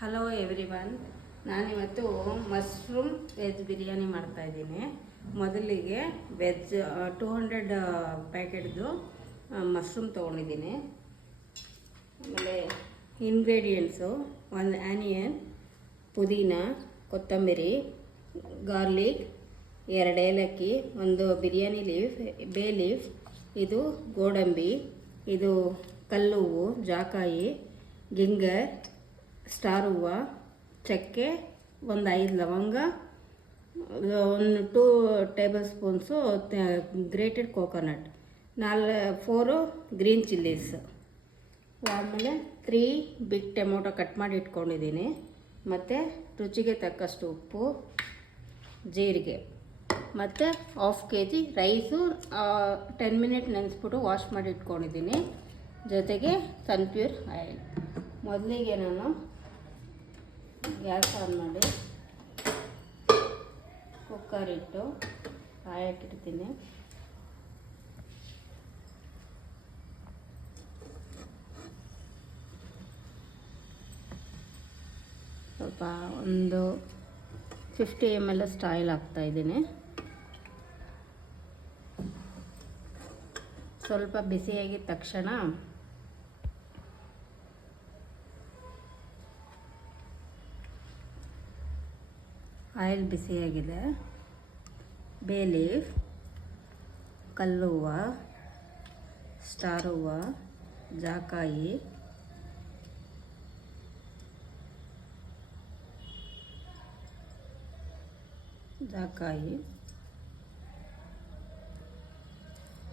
Hello everyone, ನಾನಿವತ್ತು mushroom veg biryani ಮಾಡ್ತಾಯಿದ್ದೀನಿ. ಮೊದಲಿಗೆ ವೆಜ್ 200 ಪ್ಯಾಕೆಟ್ದು ಮಶ್ರೂಮ್ ತೊಗೊಂಡಿದ್ದೀನಿ. ಆಮೇಲೆ ಇಂಗ್ರೀಡಿಯೆಂಟ್ಸು: ಒಂದು ಆನಿಯನ್, ಪುದೀನ, ಕೊತ್ತಂಬರಿ, ಗಾರ್ಲಿಕ್, 2 ಏಲಕ್ಕಿ, ಒಂದು ಬಿರಿಯಾನಿ ಲೀಫ್, ಬೇ ಲೀಫ್, ಇದು ಗೋಡಂಬಿ, ಇದು ಕಲ್ಲುವು, ಜಾಕಾಯಿ, ಗಿಂಗರ್, ಸ್ಟಾರ್ ಹೂವು, ಚಕ್ಕೆ, ಒಂದು 5 ಲವಂಗ, ಒಂದು 2 table spoons grated coconut, 4 green chillies, ಆಮೇಲೆ 3 ಬಿಗ್ ಟೊಮೊಟೊ ಕಟ್ ಮಾಡಿ ಇಟ್ಕೊಂಡಿದ್ದೀನಿ, ಮತ್ತು ರುಚಿಗೆ ತಕ್ಕಷ್ಟು ಉಪ್ಪು, ಜೀರಿಗೆ, ಮತ್ತು 1/2 kg ರೈಸು 10 ಮಿನಿಟ್ ನೆನೆಸ್ಬಿಟ್ಟು ವಾಶ್ ಮಾಡಿ ಇಟ್ಕೊಂಡಿದ್ದೀನಿ, ಜೊತೆಗೆ ಸನ್ಪ್ಯೂರ್ ಆಯಿಲ್. ಮೊದಲಿಗೆ ನಾನು ಗ್ಯಾಸ್ ಆನ್ ಮಾಡಿ ಕುಕ್ಕರ್ ಇಟ್ಟು ಕಾಯಕ್ಕಿಡ್ತೀನಿ. ಸ್ವಲ್ಪ ಒಂದು 50 ml ಆಯಿಲ್ ಹಾಕ್ತಾಯಿದ್ದೀನಿ. ಸ್ವಲ್ಪ ಬಿಸಿಯಾಗಿದ್ದ ತಕ್ಷಣ ಆಯಿಲ್ ಬಿಸಿಯಾಗಿದೆ, ಬೇ ಲೀಫ್, ಕಲ್ಲು ಹೂವು, ಸ್ಟಾರ್ ಹೂವು, ಜಾಕಾಯಿ,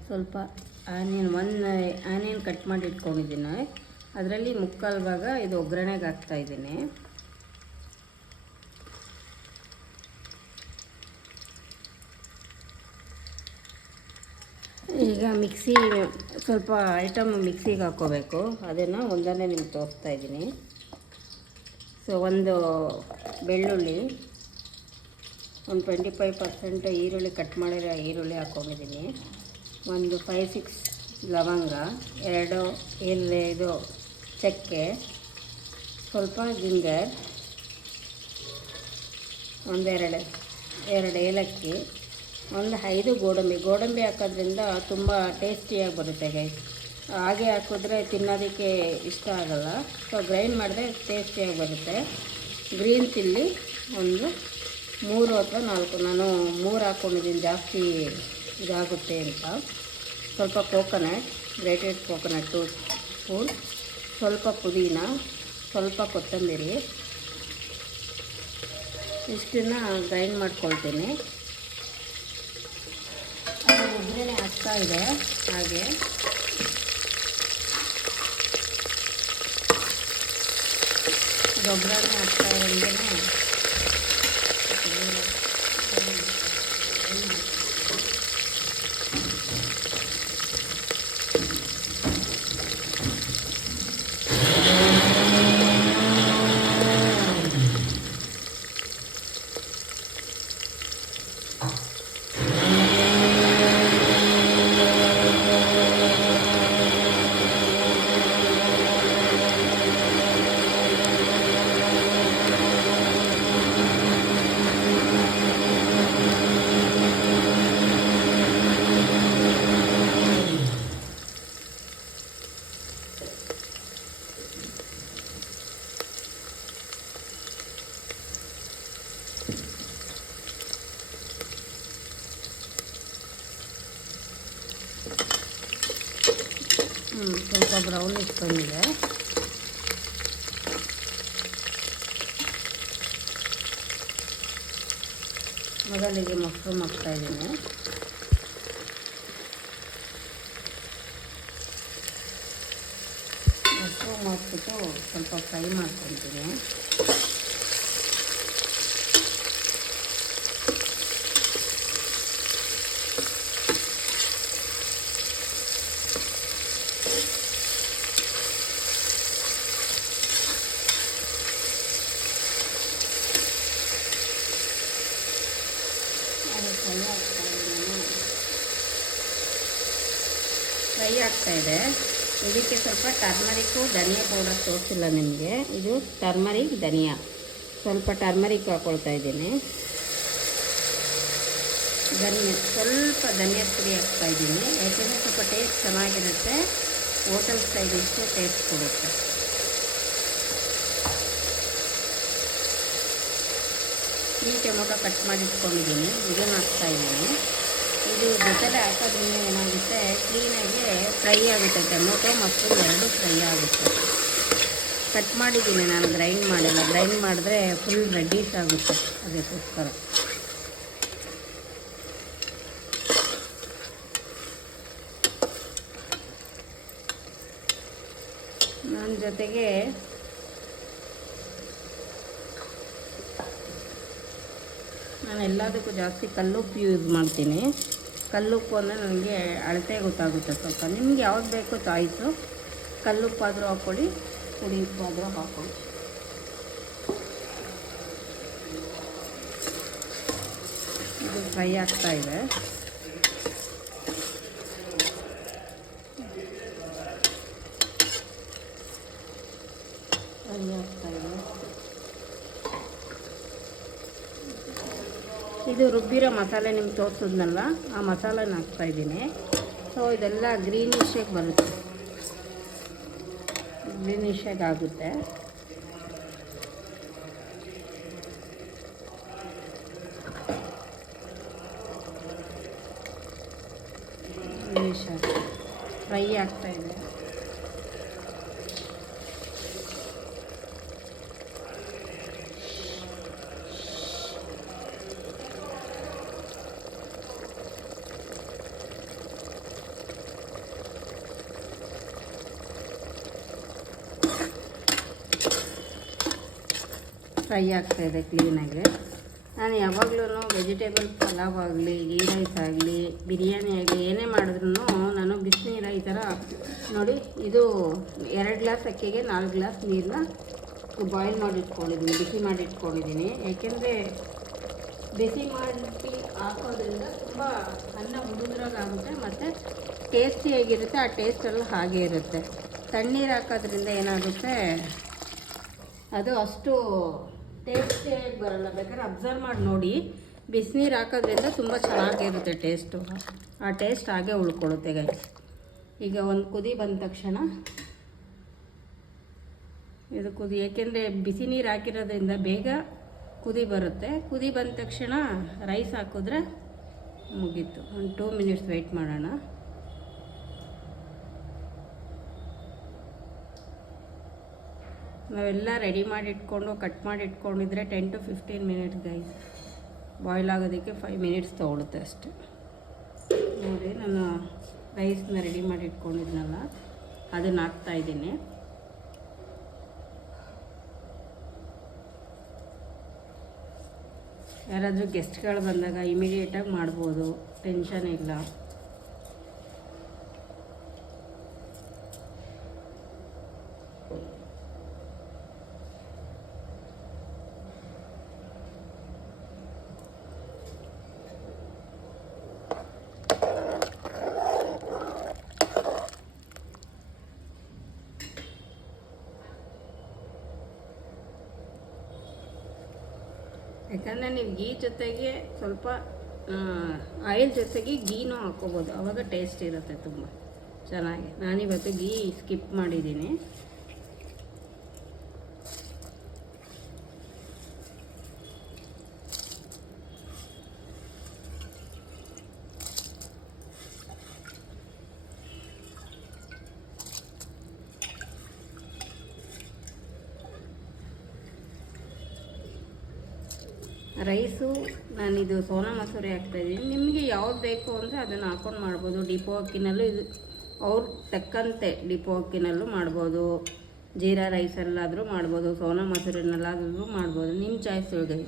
ಸ್ವಲ್ಪ ಆನಿಯನ್, ಒಂದು ಆನಿಯನ್ ಕಟ್ ಮಾಡಿ ಇಟ್ಕೊಂಡಿದ್ದೀನಿ, ಅದರಲ್ಲಿ 3/4 ಭಾಗ ಇದು ಒಗ್ಗರಣೆಗೆ ಹಾಕ್ತಾಯಿದ್ದೀನಿ. ಈಗ ಸ್ವಲ್ಪ ಐಟಮ್ ಮಿಕ್ಸಿಗೆ ಹಾಕ್ಕೋಬೇಕು, ಅದನ್ನು ಒಂದನ್ನೇ ನಿಮ್ಗೆ ತೋರಿಸ್ತಾಯಿದ್ದೀನಿ. ಸೊ ಒಂದು ಬೆಳ್ಳುಳ್ಳಿ, ಒಂದು 25% ಈರುಳ್ಳಿ, ಕಟ್ ಮಾಡಿರೋ ಈರುಳ್ಳಿ ಹಾಕ್ಕೊಂಡಿದ್ದೀನಿ, ಒಂದು 5-6 ಲವಂಗ, 2 ಇದು ಚಕ್ಕೆ, ಸ್ವಲ್ಪ ಜಿಂಜರ್, ಒಂದೆರಡು ಏಲಕ್ಕಿ, ಒಂದು 5 ಗೋಡಂಬಿ ಹಾಕೋದ್ರಿಂದ ತುಂಬ ಟೇಸ್ಟಿಯಾಗಿ ಬರುತ್ತೆ ಗೈಸ್. ಹಾಗೆ ಹಾಕಿದ್ರೆ ತಿನ್ನೋದಕ್ಕೆ ಇಷ್ಟ ಆಗೋಲ್ಲ, ಸೊ ಗ್ರೈಂಡ್ ಮಾಡಿದ್ರೆ ಟೇಸ್ಟಿಯಾಗಿ ಬರುತ್ತೆ. ಗ್ರೀನ್ ಚಿಲ್ಲಿ ಒಂದು 3 ಅಥವಾ 4, ನಾನು 3 ಹಾಕ್ಕೊಂಡಿದ್ದೀನಿ, ಜಾಸ್ತಿ ಇದಾಗುತ್ತೆ ಅಂತ. ಸ್ವಲ್ಪ ಕೋಕೋನಟ್, ಗ್ರೇಟೆಡ್ ಕೋಕೋನಟ್ 2 ಸ್ಪೂನ್, ಸ್ವಲ್ಪ ಪುದೀನ, ಸ್ವಲ್ಪ ಕೊತ್ತಂಬರಿ, ಇಷ್ಟನ್ನು ಗ್ರೈಂಡ್ ಮಾಡ್ಕೊಳ್ತೀನಿ. ಒಗ್ಗರಣೆ ಆಗ್ತಾ ಇದೆ, ಹಾಗೆ ಒಗ್ಗರಣೆ ಆಗ್ತಾ ಇರೋಂಗೆ ಸ್ವಲ್ಪ ಬ್ರೌನ್ ಇಟ್ಕೊಂಡಿದೆ. ಮೊದಲಿಗೆ ಮಶ್ರೂಮ್ ಹಾಕ್ತಾಯಿದ್ದೀನಿ. ಮಶ್ರೂಮ್ ಹಾಕ್ಬಿಟ್ಟು ಸ್ವಲ್ಪ ಫ್ರೈ ಮಾಡ್ಕೊತೀನಿ. ಫ್ರೈ ಆಗ್ತಾಯಿದೆ. ಇದಕ್ಕೆ ಸ್ವಲ್ಪ ಟರ್ಮರಿಕ್ಕು ಧನಿಯಾ ಪೌಡರ್ ತೋರಿಸಿಲ್ಲ ನಿಮಗೆ. ಇದು ಟರ್ಮರಿಕ್ ಧನಿಯಾ, ಸ್ವಲ್ಪ ಟರ್ಮರಿಕ್ ಹಾಕ್ಕೊಳ್ತಾ ಇದ್ದೀನಿ. ಸ್ವಲ್ಪ ಧನಿಯಾ ಪುಡಿ ಹಾಕ್ತಾಯಿದ್ದೀನಿ, ಯಾಕೆಂದರೆ ಸ್ವಲ್ಪ ಟೇಸ್ಟ್ ಚೆನ್ನಾಗಿರುತ್ತೆ. ಹೋಟೆಲ್ ಸ್ಟೈಲ್ ಇಷ್ಟು ಟೇಸ್ಟ್ ಕೊಡುತ್ತೆ. ಈ ಟೊಮೊಟೊ ಕಟ್ ಮಾಡಿ ಇಟ್ಕೊಂಡಿದ್ದೀನಿ, ಇದನ್ನು ಹಾಕ್ತಾಯಿದ್ದೀನಿ. ಇದು ಜೊತೆಲೆ ಹಾಕೋದ್ರಿಂದ ಏನಾಗುತ್ತೆ, ಕ್ಲೀನಾಗಿ ಫ್ರೈ ಆಗುತ್ತೆ. ಟೊಮೊಟೊ ಮತ್ತು ಎರಡು ಫ್ರೈ ಆಗುತ್ತೆ. ಕಟ್ ಮಾಡಿದ್ದೀನಿ ನಾನು, ಗ್ರೈಂಡ್ ಮಾಡಿಲ್ಲ. ಗ್ರೈಂಡ್ ಮಾಡಿದ್ರೆ ಫುಲ್ ರೆಡ್ಡಿಶ್ ಆಗುತ್ತೆ, ಅದಕ್ಕೋಸ್ಕರ. ನನ್ನ ಜೊತೆಗೆ ನಾನು ಎಲ್ಲದಕ್ಕೂ ಜಾಸ್ತಿ ಕಲ್ಲುಪ್ಪು ಯೂಸ್ ಮಾಡ್ತೀನಿ. ಕಲ್ಲುಪ್ಪು ಅಂದರೆ ನನಗೆ ಅಳತೆ ಗೊತ್ತಾಗುತ್ತೆ ಸ್ವಲ್ಪ. ನಿಮ್ಗೆ ಯಾವ್ದು ಬೇಕೋ ಚಾಯ್ಸು. ಕಲ್ಲುಪ್ಪಾದರೂ ಹಾಕ್ಕೊಳ್ಳಿ, ಪುಡಿ ಉಪ್ಪಾದರೂ ಹಾಕ್ಕೊಳ್ಳಿ. ಇದು ಫ್ರೈ ಆಗ್ತಾಯಿದೆ. ಇದು ರುಬ್ಬಿರೋ ಮಸಾಲೆ ನಿಮ್ಗೆ ತೋರಿಸಿದ್ನಲ್ಲ, ಆ ಮಸಾಲೆನ ಹಾಕ್ತಾಯಿದ್ದೀನಿ. ಸೊ ಇದೆಲ್ಲ ಗ್ರೀನಿಶಾಗಿ ಬರುತ್ತೆ, ಗ್ರೀನಿಶಾಗಿ ಆಗುತ್ತೆ. ಗ್ರೀನಿಶಾಗಿ ಫ್ರೈ ಆಗ್ತಾಯಿದೆ. ಫ್ರೈ ಆಗ್ತಾಯಿದೆ ಕ್ಲೀನಾಗಿ. ನಾನು ಯಾವಾಗಲೂ ವೆಜಿಟೇಬಲ್ ಪಲಾವ್ ಆಗಲಿ, ಗೀ ರೈಸ್ ಆಗಲಿ, ಬಿರಿಯಾನಿ ಆಗಲಿ, ಏನೇ ಮಾಡಿದ್ರೂ ನಾನು ಬಿಸಿನೀರು ಈ ಥರ ನೋಡಿ, ಇದು 2 ಗ್ಲಾಸ್ ಅಕ್ಕಿಗೆ 4 ಗ್ಲಾಸ್ ನೀರನ್ನ ಬಾಯ್ಲ್ ಮಾಡಿ ಇಟ್ಕೊಂಡಿದ್ದೀನಿ, ಬಿಸಿ ಮಾಡಿ ಇಟ್ಕೊಂಡಿದ್ದೀನಿ. ಏಕೆಂದರೆ ಬಿಸಿ ಮಾಡಿ ಹಾಕೋದ್ರಿಂದ ತುಂಬ ಅನ್ನ ಹುಡುಗ್ರಾಗುತ್ತೆ ಮತ್ತು ಟೇಸ್ಟಿಯಾಗಿರುತ್ತೆ. ಆ ಟೇಸ್ಟೆಲ್ಲ ಹಾಗೆ ಇರುತ್ತೆ. ತಣ್ಣೀರು ಹಾಕೋದ್ರಿಂದ ಏನಾಗುತ್ತೆ, ಅದು ಅಷ್ಟು ಟೇಸ್ಟಿಯಾಗಿ ಬರೋಲ್ಲ. ಬೇಕಾದ್ರೆ ಅಬ್ಸರ್ವ್ ಮಾಡಿ ನೋಡಿ. ಬಿಸಿನೀರು ಹಾಕೋದ್ರಿಂದ ತುಂಬ ಚೆನ್ನಾಗಿರುತ್ತೆ ಟೇಸ್ಟು. ಆ ಟೇಸ್ಟ್ ಹಾಗೆ ಉಳ್ಕೊಳ್ಳುತ್ತೆ ಗೈಸ್. ಈಗ ಒಂದು ಕುದಿ ಬಂದ ತಕ್ಷಣ ಇದು ಕುದಿ, ಏಕೆಂದರೆ ಬಿಸಿ ನೀರು ಹಾಕಿರೋದ್ರಿಂದ ಬೇಗ ಕುದಿ ಬರುತ್ತೆ. ಕುದಿ ಬಂದ ತಕ್ಷಣ ರೈಸ್ ಹಾಕಿದ್ರೆ ಮುಗೀತು. ಒಂದು 2 ಮಿನಿಟ್ಸ್ ವೆಯ್ಟ್ ಮಾಡೋಣ. ನಾವೆಲ್ಲ ರೆಡಿ ಮಾಡಿ ಇಟ್ಕೊಂಡು ಕಟ್ ಮಾಡಿ ಇಟ್ಕೊಂಡಿದ್ರೆ 10 to 15 ಮಿನಿಟ್ಸ್ ಗೈಸ್. ಬಾಯ್ಲ್ ಆಗೋದಕ್ಕೆ 5 ಮಿನಿಟ್ಸ್ ತೊಗೊಳುತ್ತೆ ಅಷ್ಟೆ. ನೋಡಿ, ನಾನು ರೈಸ್ನ ರೆಡಿ ಮಾಡಿ ಇಟ್ಕೊಂಡಿದ್ನಲ್ಲ, ಅದನ್ನು ಹಾಕ್ತಾಯಿದ್ದೀನಿ. ಯಾರಾದರೂ ಗೆಸ್ಟ್ಗಳು ಬಂದಾಗ ಇಮಿಡಿಯೇಟಾಗಿ ಮಾಡ್ಬೋದು, ಟೆನ್ಷನ್ ಇಲ್ಲ. ಯಾಕಂದರೆ ನೀವು ಗೀ ಜೊತೆಗೆ ಸ್ವಲ್ಪ ಆಯಿಲ್ ಜೊತೆಗೆ ಗೀನೂ ಹಾಕ್ಕೋಬೋದು, ಆವಾಗ ಟೇಸ್ಟ್ ಇರುತ್ತೆ ತುಂಬ ಚೆನ್ನಾಗಿ. ನಾನಿವತ್ತು ಗೀ ಸ್ಕಿಪ್ ಮಾಡಿದ್ದೀನಿ. ರೈಸು ನಾನಿದು ಸೋನಾ ಮಸೂರಿ ಹಾಕ್ತಾಯಿದ್ದೀನಿ. ನಿಮಗೆ ಯಾವ್ದು ಬೇಕು ಅಂದರೆ ಅದನ್ನು ಹಾಕ್ಕೊಂಡು ಮಾಡ್ಬೋದು. ಡಿಪೋ ಅಕ್ಕಿನಲ್ಲೂ ಇದು ಅವ್ರು ತಕ್ಕಂತೆ ಡಿಪೋ ಅಕ್ಕಿನಲ್ಲೂ ಮಾಡ್ಬೋದು, ಜೀರಾ ರೈಸಲ್ಲಾದರೂ ಮಾಡ್ಬೋದು, ಸೋನಾ ಮಸೂರಿನಲ್ಲಾದರೂ ಮಾಡ್ಬೋದು, ನಿಮ್ಮ ಚಾಯ್ಸ್ ಹೋಗಿ.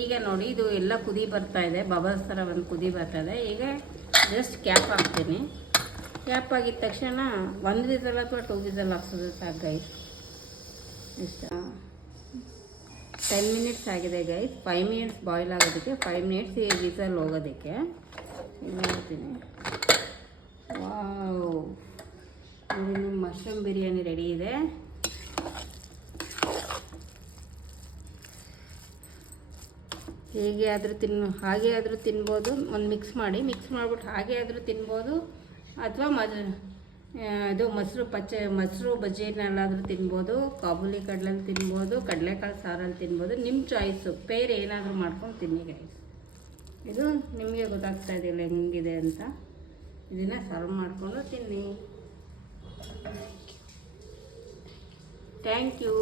ಈಗ ನೋಡಿ, ಇದು ಎಲ್ಲ ಕುದಿ ಬರ್ತಾಯಿದೆ, ಬಬಲ್ಸ್ ಥರ ಒಂದು ಕುದಿ ಬರ್ತಾಯಿದೆ. ಈಗ ಜಸ್ಟ್ ಕ್ಯಾಪ್ ಹಾಕ್ತೀನಿ. ಕ್ಯಾಪ್ ಆಗಿದ ತಕ್ಷಣ 1 ವಿಸಲ್ ಅಥವಾ 2 ವಿಸಲ್ ಹಾಕ್ಸೋದು ಸಾಕು ಗೈಸ್. ಇಷ್ಟ 10 ಮಿನಿಟ್ಸ್ ಆಗಿದೆ ಗೈಸ್. 5 ಮಿನಿಟ್ಸ್ ಬಾಯ್ಲ್ ಆಗೋದಕ್ಕೆ, 5 ಮಿನಿಟ್ಸ್ ವಿಸಲ್ ಹೋಗೋದಕ್ಕೆ. ನೋಡ್ತೀನಿ. ವಾವ್, ಇನ್ನು ಮಶ್ರೂಮ್ ಬಿರಿಯಾನಿ ರೆಡಿ ಇದೆ. ಹಾಗೆ ಆದರೂ ತಿನ್ಬೋದು. ಒಂದು ಮಿಕ್ಸ್ ಮಾಡಿಬಿಟ್ಟು ಹಾಗೆ ಆದರೂ ತಿನ್ಬೋದು, ಅಥವಾ ಅದು ಮೊಸರು ಬಜ್ಜಿನಲ್ಲಾದರೂ ತಿನ್ಬೋದು, ಕಾಬೂಲಿ ಕಡಲಲ್ಲಿ ತಿನ್ಬೋದು, ಕಡಲೆಕಾಳು ಸಾರಲ್ಲಿ ತಿನ್ಬೋದು. ನಿಮ್ಮ ಚಾಯ್ಸು, ಪೇರ್ ಏನಾದರೂ ಮಾಡ್ಕೊಂಡು ತಿನ್ನಿ ಗೈಸ್. ಇದು ನಿಮಗೆ ಗೊತ್ತಾಗ್ತಾ ಇದೆಯಲ್ಲ ಹೆಂಗಿದೆ ಅಂತ. ಇದನ್ನು ಸರ್ವ್ ಮಾಡಿಕೊಂಡು ತಿನ್ನಿ. Thank you.